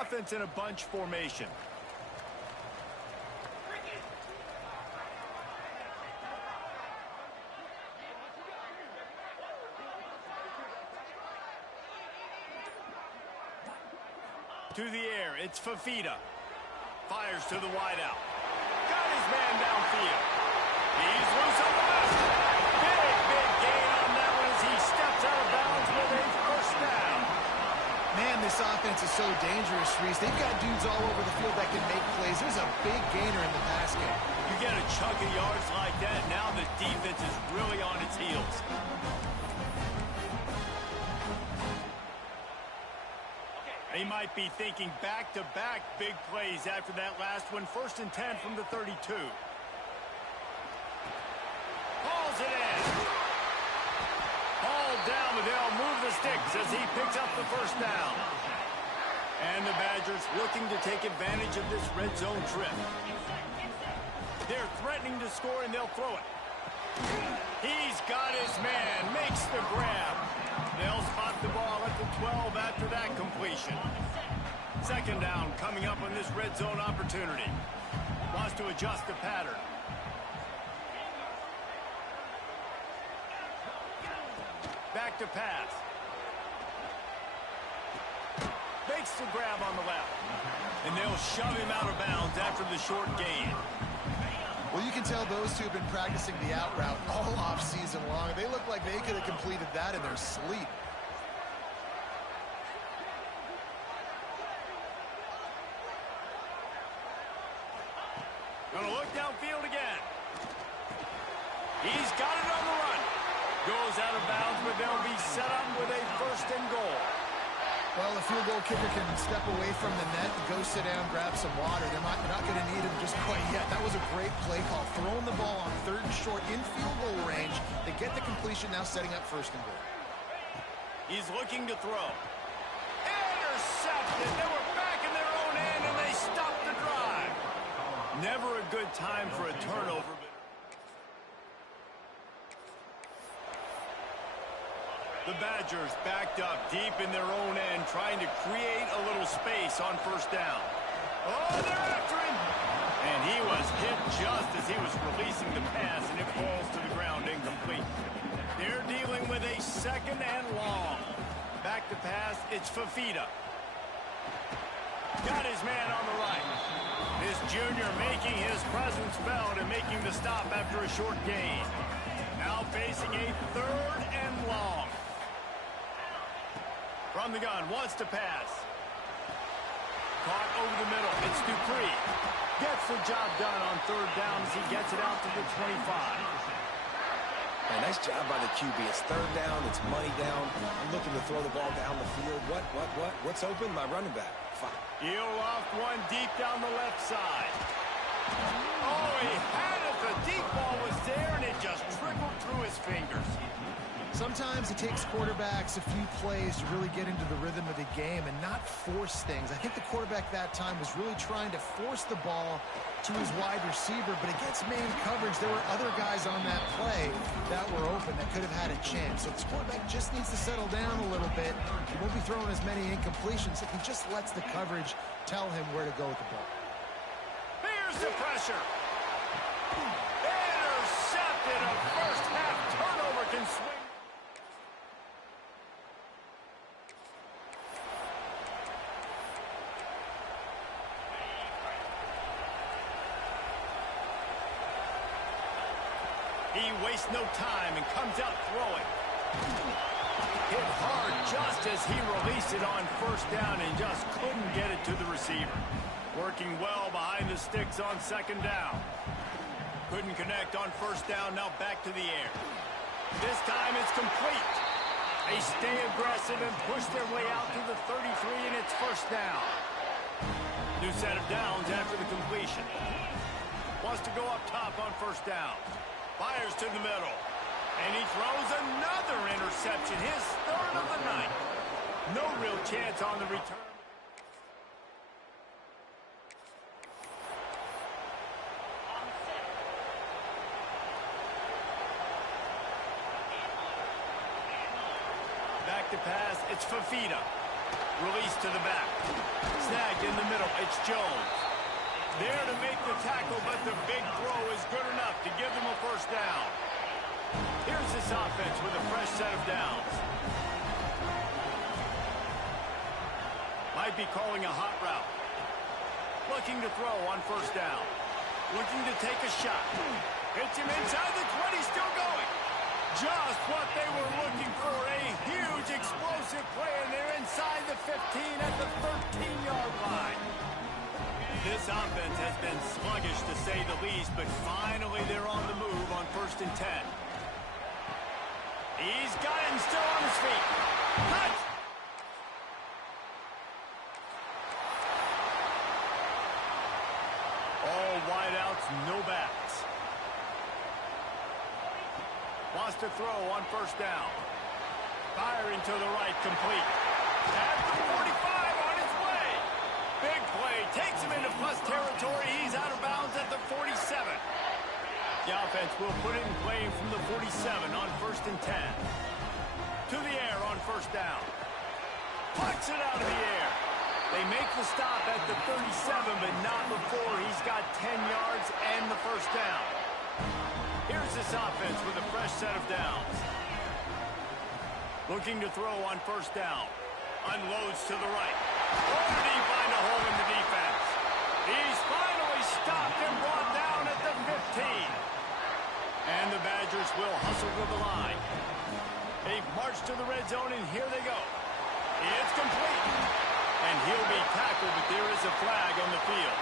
Offense in a bunch formation. To the air, it's Fifita. Fires to the wideout. Got his man downfield. He's loose on the left. Big gain on that one as he steps out of bounds with a first down. Man, this offense is so dangerous, Reese. They've got dudes all over the field that can make plays. There's a big gainer in the pass game. You get a chunk of yards like that, now the defense is really on its heels. They might be thinking back-to-back big plays after that last one. 1st and 10 from the 32. Hauls it in. Hauled down, but they'll move the sticks as he picks up the first down. And the Badgers looking to take advantage of this red zone trip. They're threatening to score, and they'll throw it. He's got his man, makes the grab. They'll spot the ball at the 12 after that completion. 2nd down coming up on this red zone opportunity. Wants to adjust the pattern. Back to pass. Makes the grab on the left. And they'll shove him out of bounds after the short gain. Well, you can tell those two have been practicing the out route all off-season long. They look like they could have completed that in their sleep. Gonna look downfield again. He's got it on the run. Goes out of bounds, but they'll be set up with a 1st and goal. Well, the field goal kicker can step away from the net, go sit down, grab some water. They're not going to need him just quite yet. That was a great play call. Throwing the ball on 3rd and short in field goal range. They get the completion, now setting up 1st and goal. He's looking to throw. Intercepted. They were back in their own end, and they stopped the drive. Never a good time for a turnover. The Badgers backed up deep in their own end, trying to create a little space on 1st down. Oh, they're after him! And he was hit just as he was releasing the pass, and it falls to the ground incomplete. They're dealing with a 2nd and long. Back to pass, it's Fifita. Got his man on the right. This junior making his presence felt and making the stop after a short gain. Now facing a 3rd and long. From the gun, wants to pass. Caught over the middle. It's Dupree. Gets the job done on 3rd down as he gets it out to the 25. Hey, nice job by the QB. It's 3rd down. It's money down. I'm looking to throw the ball down the field. What's open? My running back. Fine. He'll loft one deep down the left side. Oh, he had it. The deep ball was there, and it just trickled through his fingers. Sometimes it takes quarterbacks a few plays to really get into the rhythm of the game and not force things. I think the quarterback that time was really trying to force the ball to his wide receiver, but against man coverage, there were other guys on that play that were open that could have had a chance. So this quarterback just needs to settle down a little bit. He won't be throwing as many incompletions if he just lets the coverage tell him where to go with the ball. Here's the pressure. Intercepted. A first half turnover can swing. He wastes no time and comes out throwing. Hit hard just as he released it on 1st down and just couldn't get it to the receiver. Working well behind the sticks on 2nd down. Couldn't connect on 1st down, now back to the air. This time it's complete. They stay aggressive and push their way out to the 33, and it's 1st down. New set of downs after the completion. Wants to go up top on 1st down. Fires to the middle. And he throws another interception, his 3rd of the night. No real chance on the return. Back to pass, it's Fifita. Release to the back. Snagged in the middle. It's Jones. There to make the tackle, but the big throw is good enough to give them a first down. Here's this offense with a fresh set of downs. Might be calling a hot route. Looking to throw on first down. Looking to take a shot. Hits him inside the 20, still going. Just what they were looking for, a huge explosive play, and they're inside the 15 at the 13-yard line. This offense has been sluggish to say the least, but finally they're on the move on 1st and 10. He's got him still on his feet. Cut! All wideouts, no backs. Wants to throw on first down. Firing to the right, complete. At the 45 on his way. Big play, takes him into plus territory. He's out of bounds at the 47. The offense will put it in play from the 47 on 1st and 10. To the air on first down. Pucks it out of the air. They make the stop at the 37, but not before he's got 10 yards and the first down. Here's this offense with a fresh set of downs. Looking to throw on first down. Unloads to the right. Or did he find a hole in the defense? He's finally stopped and brought down at the 15. And the Badgers will hustle to the line. They've marched to the red zone, and here they go. It's complete. And he'll be tackled, but there is a flag on the field.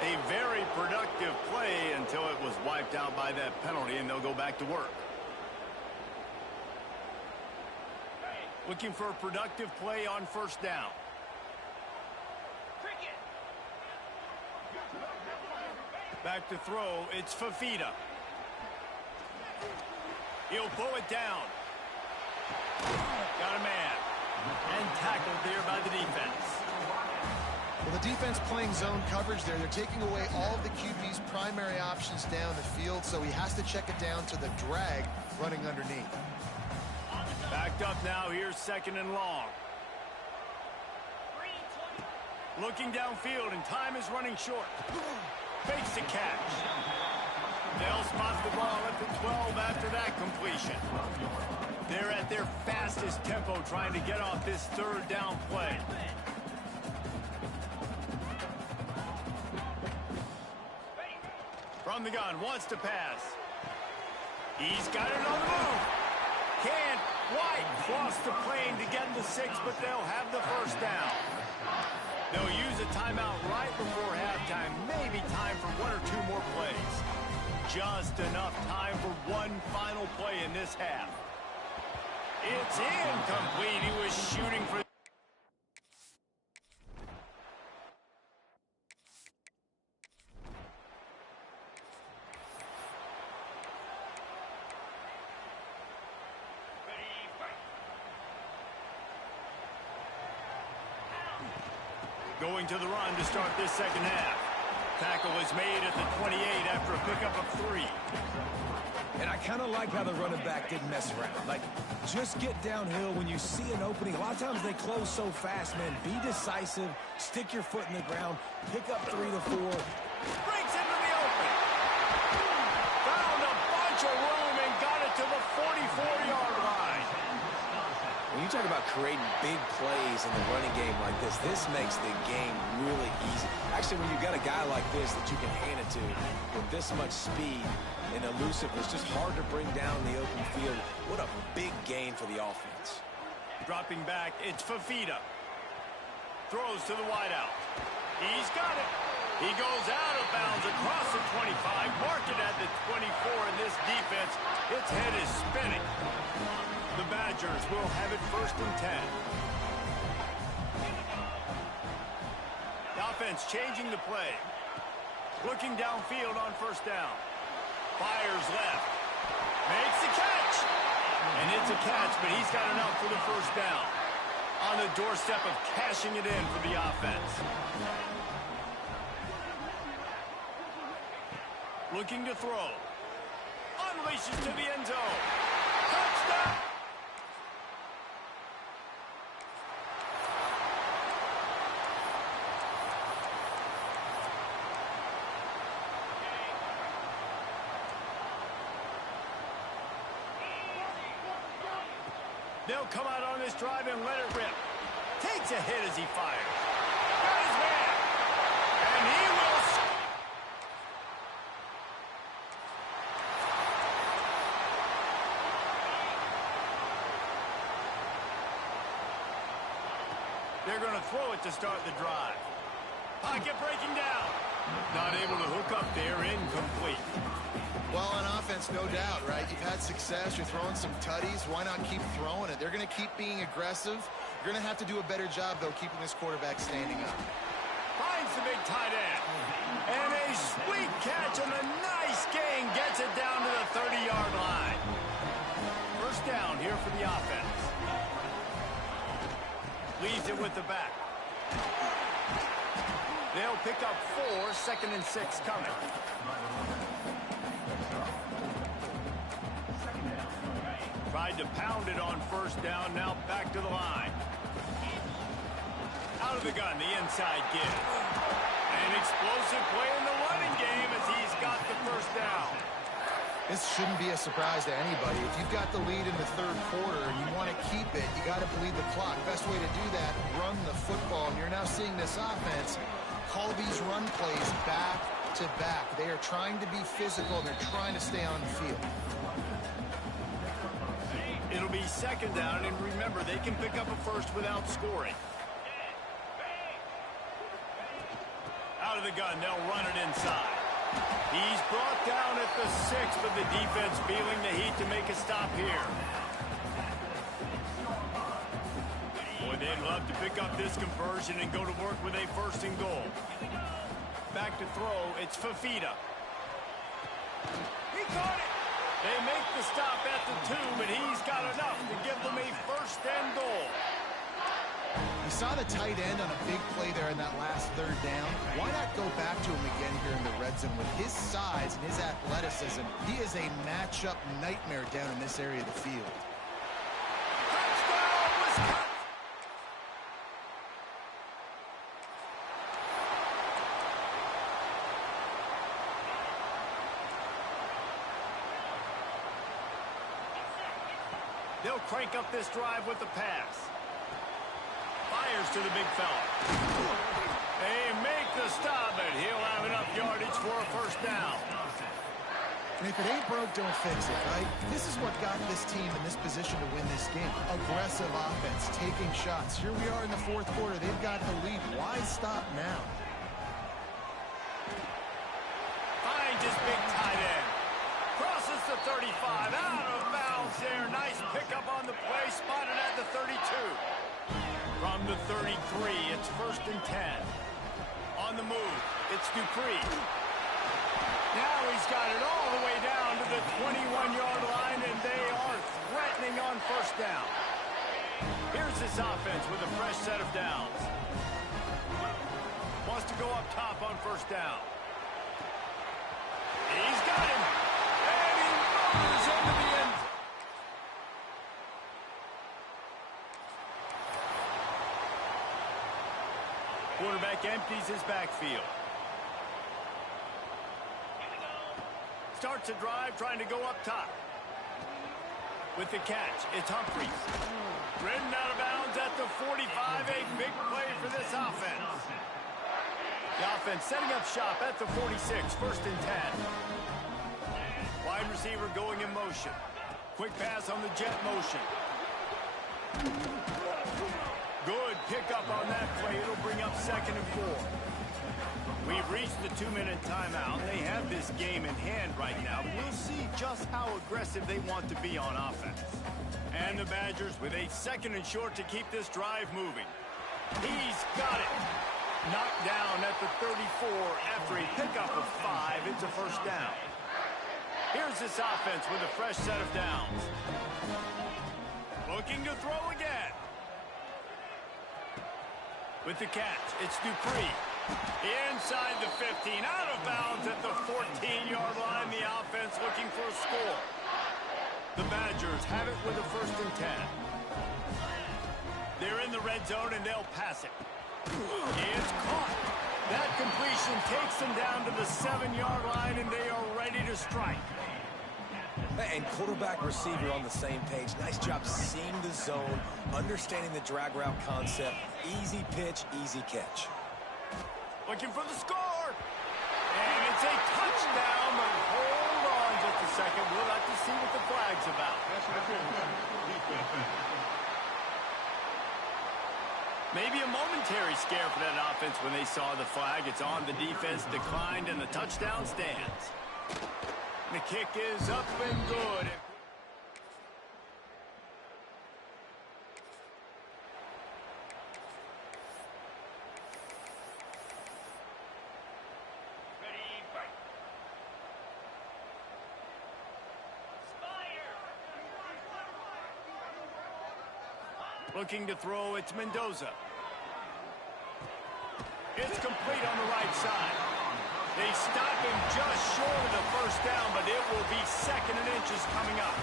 A very productive play until it was wiped out by that penalty, and they'll go back to work. Looking for a productive play on first down. Back to throw, it's Fafita. He'll pull it down. Got a man. And tackled there by the defense. Well, the defense playing zone coverage there. They're taking away all of the QB's primary options down the field, so he has to check it down to the drag running underneath. Backed up now, here's 2nd and long. Looking downfield, and time is running short. Fakes the catch. They'll spot the ball at the 12 after that completion. They're at their fastest tempo trying to get off this 3rd down play. From the gun, wants to pass. He's got it on the move. Can't quite cross the plane to get the 6, but they'll have the first down. They'll use a timeout right before halftime. Maybe time for 1 or 2 more plays. Just enough time for one final play in this half. It's incomplete. He was shooting for... Going to the run to start this 2nd half. Tackle is made at the 28 after a pickup of 3. And I kind of like how the running back didn't mess around. Like, just get downhill when you see an opening. A lot of times they close so fast, man. Be decisive. Stick your foot in the ground. Pick up 3 to 4. Breaks into the open. Found a bunch of room and got it to the 44-yard line. When you talk about creating big plays in the running game like this makes the game really easy. Actually, when you've got a guy like this that you can hand it to with this much speed and elusiveness, just hard to bring down the open field. What a big gain for the offense. Dropping back, it's Fafita. Throws to the wideout. He's got it. He goes out of bounds across the 25, marked it at the 24, and this defense, its head is spinning. The Badgers will have it 1st and 10. The offense changing the play. Looking downfield on first down. Fires left. Makes the catch. And it's a catch, but he's got enough for the first down. On the doorstep of cashing it in for the offense. Looking to throw. Unleashes to the end zone. Touchdown! They'll come out on this drive and let it rip. Takes a hit as he fires. Got his man. And he will. They're going to throw it to start the drive. Pocket breaking down. Not able to hook up there. Incomplete. Well, on offense, no doubt, right? You've had success. You're throwing some tutties. Why not keep throwing it? They're going to keep being aggressive. You're going to have to do a better job, though, keeping this quarterback standing up. Finds the big tight end. And a sweet catch on a nice gain. Gets it down to the 30-yard line. First down here for the offense. Leaves it with the back. They'll pick up 4, 2nd and 6 coming. Tried to pound it on first down, now back to the line. Out of the gun, the inside give. An explosive play in the running game as he's got the first down. This shouldn't be a surprise to anybody. If you've got the lead in the third quarter and you want to keep it, you got to bleed the clock. Best way to do that, run the football. And you're now seeing this offense call these run plays back to back. They are trying to be physical, and they're trying to stay on the field. It'll be second down, and remember, they can pick up a first without scoring. Out of the gun, they'll run it inside. He's brought down at the 6, but the defense feeling the heat to make a stop here. Boy, they'd love to pick up this conversion and go to work with a 1st and goal. Back to throw, it's Fafita. He caught it! They make the stop at the 2, but he's got enough to give them a 1st and goal. You saw the tight end on a big play there in that last third down. Why not go back to him again here in the red zone? With his size and his athleticism, he is a matchup nightmare down in this area of the field. Touchdown, Wisconsin! They'll crank up this drive with the pass. Fires to the big fella. They make the stop, and he'll have enough yardage for a 1st down. And if it ain't broke, don't fix it, right? This is what got this team in this position to win this game. Aggressive offense, taking shots. Here we are in the 4th quarter. They've got the lead. Why stop now? Finds his big tight end. Crosses the 35. Out of bounds there. Nice pickup on the play. Spotted at the 32. From the 33, it's 1st and 10. On the move, it's Dupree. Now he's got it all the way down to the 21-yard line, and they are threatening on 1st down. Here's this offense with a fresh set of downs. Wants to go up top on 1st down. He's got him. And he motors into the end. Quarterback empties his backfield. Starts a drive trying to go up top. With the catch, it's Humphries. Ridden out of bounds at the 45. A big play for this offense. The offense setting up shop at the 46. 1st and 10. Wide receiver going in motion. Quick pass on the jet motion. Good pickup on that play. It'll bring up 2nd and 4. We've reached the 2-minute timeout. They have this game in hand right now. We'll see just how aggressive they want to be on offense. And the Badgers with a 2nd and short to keep this drive moving. He's got it. Knocked down at the 34 after a pickup of 5. It's a 1st down. Here's this offense with a fresh set of downs. Looking to throw again. With the catch, it's Dupree. Inside the 15, out of bounds at the 14-yard line. The offense looking for a score. The Badgers have it with a 1st and 10. They're in the red zone, and they'll pass it. It's caught. That completion takes them down to the 7-yard line, and they are ready to strike. And quarterback receiver on the same page. Nice job seeing the zone, understanding the drag route concept. Easy pitch, easy catch. Looking for the score. And it's a touchdown, but hold on just a second. We'll have to see what the flag's about. Maybe a momentary scare for that offense when they saw the flag. It's on. The defense declined, and the touchdown stands. The kick is up and good. Looking to throw, it's Mendoza. It's complete on the right side. They stop him just short of the 1st down, but it will be 2nd and inches coming up.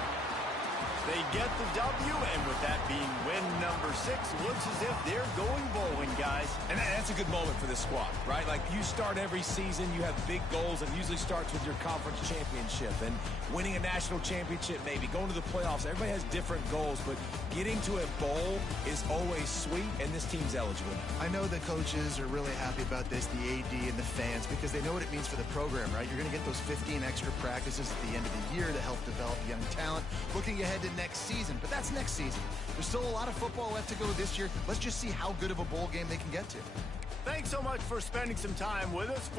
They get the W, and with that being win number 6, looks as if they're going bowling, guys. And that's a good moment for this squad, right? Like, you start every season, you have big goals, and usually starts with your conference championship. And winning a national championship, maybe going to the playoffs. Everybody has different goals, but getting to a bowl is always sweet, and this team's eligible. I know the coaches are really happy about this, the AD and the fans, because they know what it means for the program, right? You're going to get those 15 extra practices at the end of the year to help develop young talent. Looking ahead to next season, but that's next season. There's still a lot of football left to go this year. Let's just see how good of a bowl game they can get to. Thanks so much for spending some time with us.